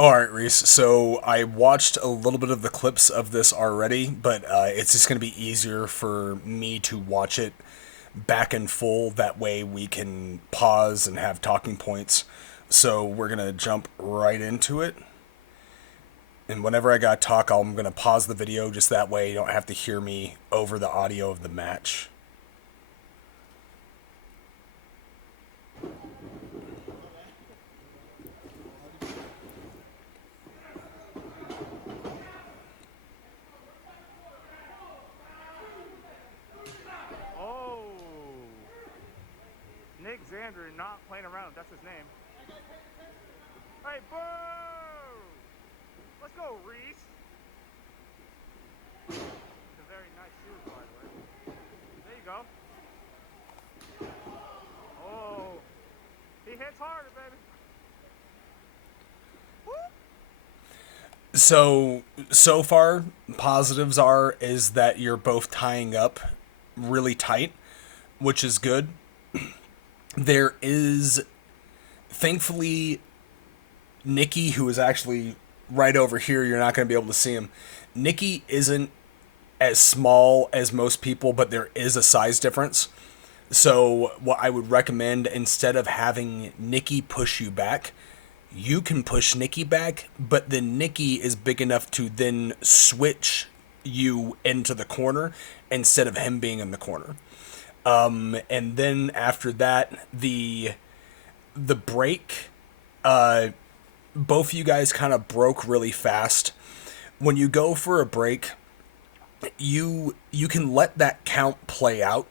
Alright, Reese. So I watched a little bit of the clips of this already, but it's just going to be easier for me to watch it back in full. That way we can pause and have talking points. So we're going to jump right into it. And whenever I got to talk, I'm going to pause the video just that way you don't have to hear me over the audio of the match. Oh, Nick Xander not playing around. That's his name. Hey, boo! Let's go, Reese. It's a very nice shoe, by the way. There you go. Oh, he hits harder, baby. Whoop. So far, positives are is that you're both tying up really tight, which is good. There is, thankfully, Nikki, who is actually right over here. You're not going to be able to see him. Nikki isn't as small as most people, but there is a size difference. So, what I would recommend, instead of having Nikki push you back, you can push Nikki back, but then Nikki is big enough to then switch you into the corner instead of him being in the corner. And then after that, the break, both of you guys kind of broke really fast. When you go for a break, you can let that count play out.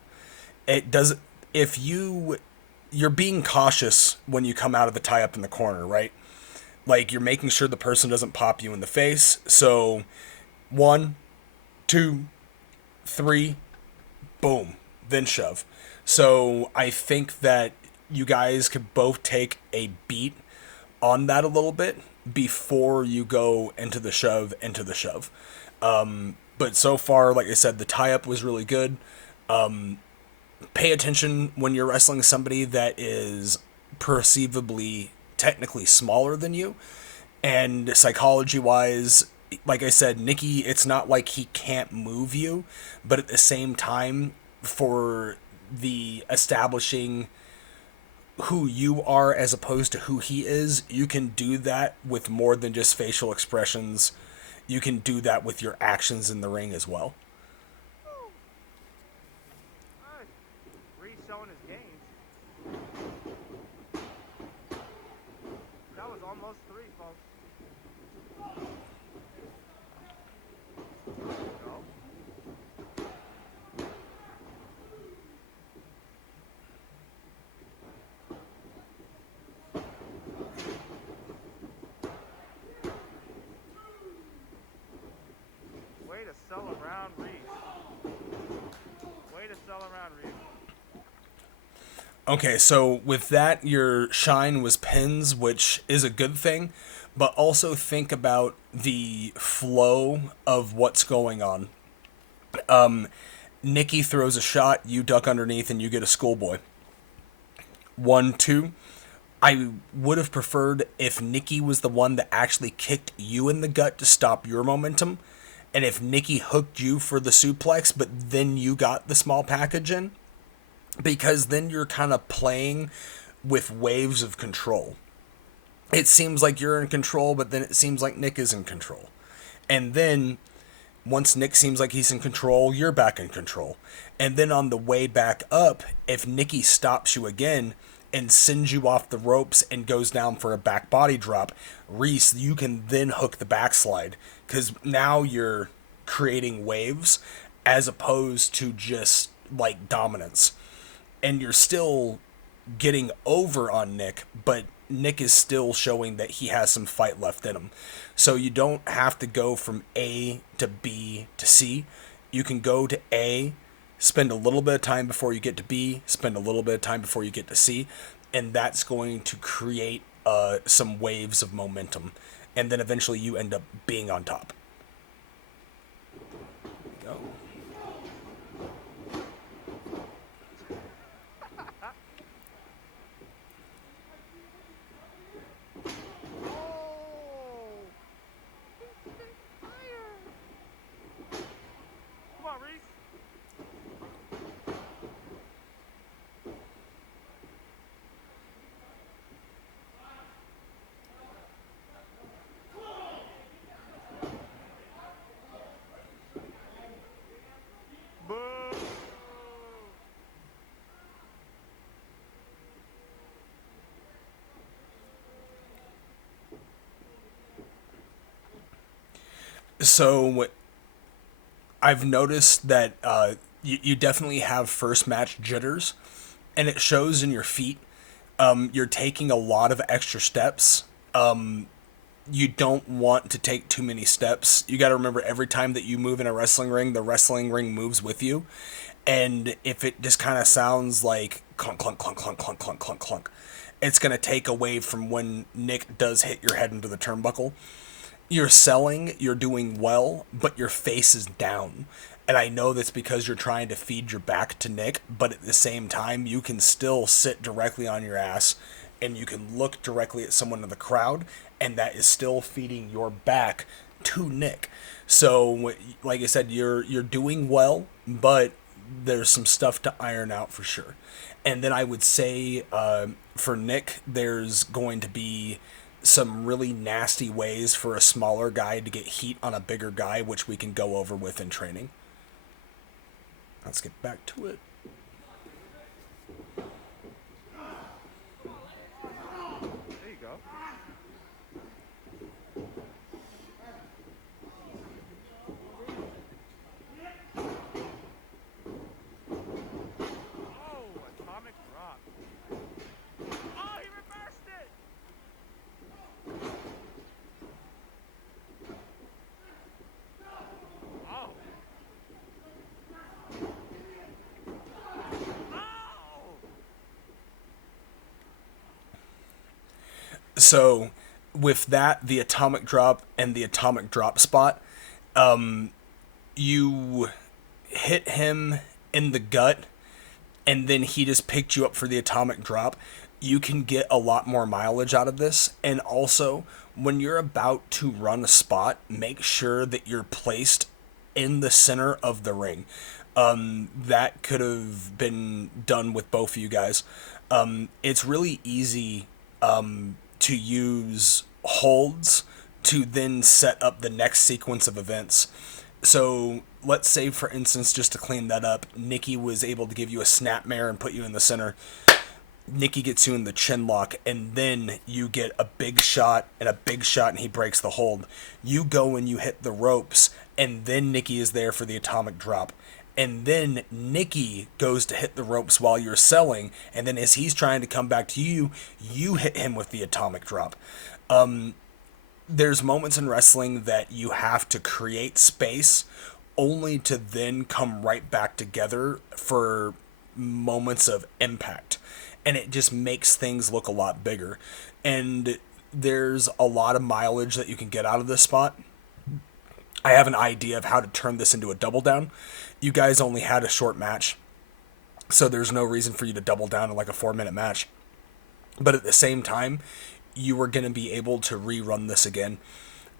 It does if you're being cautious when you come out of the tie up in the corner, right? Like you're making sure the person doesn't pop you in the face. So 1, 2, 3, boom, then shove. So I think that you guys could both take a beat on that a little bit before you go into the shove. But so far, like I said, the tie up was really good. Pay attention when you're wrestling somebody that is perceivably technically smaller than you. And psychology wise, like I said, Nikki, it's not like he can't move you, but at the same time, for the establishing who you are as opposed to who he is, you can do that with more than just facial expressions. You can do that with your actions in the ring as well. Woo. Hey, Reese showing his gains. That was almost 3, folks. There you go. Way to sell around Reese. Way to sell around Reese. Okay, so with that, your shine was pins, which is a good thing, but also think about the flow of what's going on. Nikki throws a shot, you duck underneath, and you get a schoolboy. 1, 2. I would have preferred if Nikki was the one that actually kicked you in the gut to stop your momentum, and if Nikki hooked you for the suplex, but then you got the small package in, because then you're kind of playing with waves of control. It seems like you're in control, but then it seems like Nick is in control. And then once Nick seems like he's in control, you're back in control. And then on the way back up, if Nikki stops you again and sends you off the ropes and goes down for a back body drop, Reese, you can then hook the backslide because now you're creating waves as opposed to just like dominance. And you're still getting over on Nick, but Nick is still showing that he has some fight left in him. So you don't have to go from A to B to C. You can go to A, spend a little bit of time before you get to B, spend a little bit of time before you get to C, and that's going to create some waves of momentum. And then eventually you end up being on top. Go. So I've noticed that you definitely have first match jitters, and it shows in your feet. You're taking a lot of extra steps. You don't want to take too many steps. You got to remember every time that you move in a wrestling ring, the wrestling ring moves with you. And if it just kind of sounds like clunk, clunk, clunk, clunk, clunk, clunk, clunk, clunk, it's going to take away from when Nick does hit your head into the turnbuckle. You're selling, you're doing well, but your face is down. And I know that's because you're trying to feed your back to Nick, but at the same time, you can still sit directly on your ass and you can look directly at someone in the crowd, and that is still feeding your back to Nick. So, like I said, you're doing well, but there's some stuff to iron out for sure. And then I would say for Nick, there's going to be some really nasty ways for a smaller guy to get heat on a bigger guy, which we can go over with in training. Let's get back to it. There you go. Oh, atomic drop. Oh, he reversed it. Oh. Oh. So, with that, the atomic drop and the atomic drop spot, you hit him in the gut and then he just picked you up for the atomic drop. You can get a lot more mileage out of this. And also, when you're about to run a spot, make sure that you're placed in the center of the ring. That could have been done with both of you guys. It's really easy to use holds to then set up the next sequence of events. So let's say, for instance, just to clean that up, Nikki was able to give you a snapmare and put you in the center. Nikki gets you in the chin lock, and then you get a big shot and a big shot, and he breaks the hold. You go and you hit the ropes, and then Nikki is there for the atomic drop. And then Nikki goes to hit the ropes while you're selling, and then as he's trying to come back to you, you hit him with the atomic drop. There's moments in wrestling that you have to create space only to then come right back together for moments of impact. And it just makes things look a lot bigger. And there's a lot of mileage that you can get out of this spot. I have an idea of how to turn this into a double down. You guys only had a short match, so there's no reason for you to double down in like a 4 minute match. But at the same time, you were going to be able to rerun this again.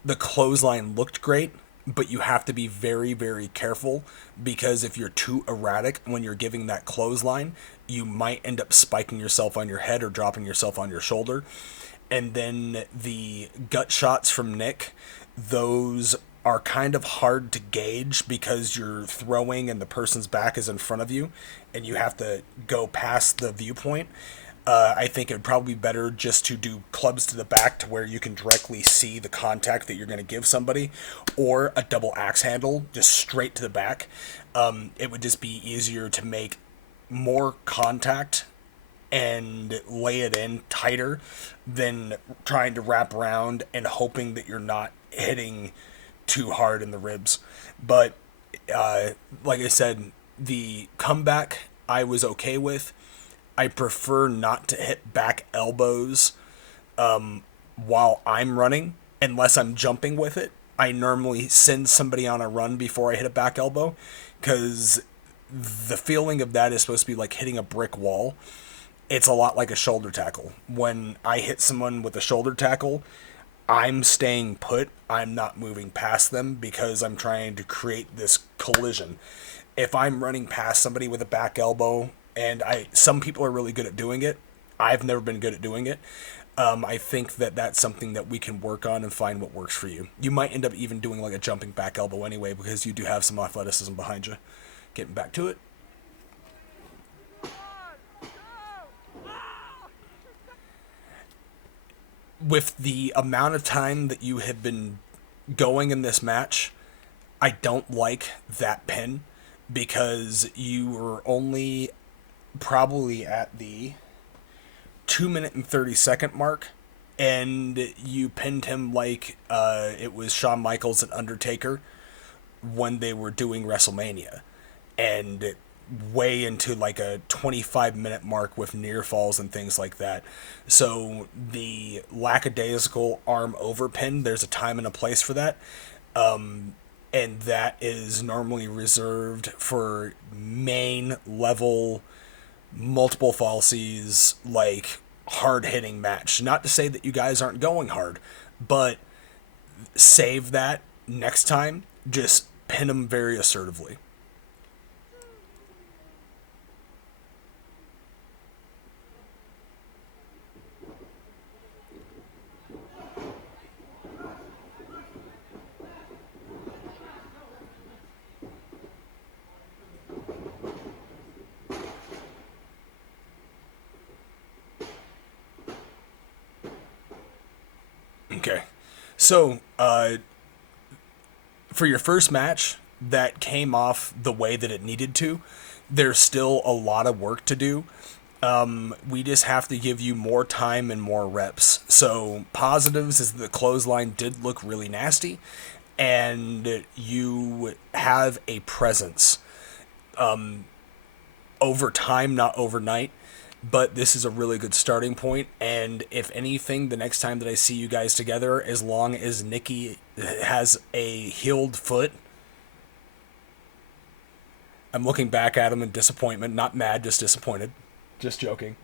The clothesline looked great, but you have to be very, very careful because if you're too erratic when you're giving that clothesline, you might end up spiking yourself on your head or dropping yourself on your shoulder. And then the gut shots from Nick, those are kind of hard to gauge because you're throwing and the person's back is in front of you and you have to go past the viewpoint. I think it would probably be better just to do clubs to the back to where you can directly see the contact that you're going to give somebody, or a double axe handle just straight to the back. It would just be easier to make more contact and lay it in tighter than trying to wrap around and hoping that you're not hitting too hard in the ribs. But like I said, the comeback I was okay with. I prefer not to hit back elbows while I'm running unless I'm jumping with it. I normally send somebody on a run before I hit a back elbow because the feeling of that is supposed to be like hitting a brick wall. It's a lot like a shoulder tackle. When I hit someone with a shoulder tackle, I'm staying put. I'm not moving past them because I'm trying to create this collision. If I'm running past somebody with a back elbow, and some people are really good at doing it, I've never been good at doing it. I think that that's something that we can work on and find what works for you. You might end up even doing like a jumping back elbow anyway because you do have some athleticism behind you. Getting back to it. With the amount of time that you have been going in this match, I don't like that pin because you were only probably at the 2 minute and 30 second mark, and you pinned him like it was Shawn Michaels and Undertaker when they were doing WrestleMania, and way into like a 25-minute mark with near falls and things like that. So the lackadaisical arm over pin, there's a time and a place for that. And that is normally reserved for main level multiple falsies, like hard hitting match. Not to say that you guys aren't going hard, but save that next time. Just pin them very assertively. Okay. So, for your first match, that came off the way that it needed to. There's still a lot of work to do. We just have to give you more time and more reps. So, positives is the clothesline did look really nasty, and you have a presence over time, not overnight. But this is a really good starting point, and if anything, the next time that I see you guys together, as long as Nikki has a healed foot, I'm looking back at him in disappointment, not mad, just disappointed. Just joking.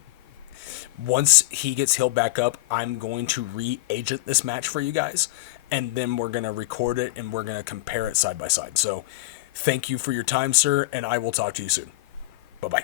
Once he gets healed back up, I'm going to re-agent this match for you guys, and then we're going to record it and we're going to compare it side by side. So, thank you for your time, sir, and I will talk to you soon.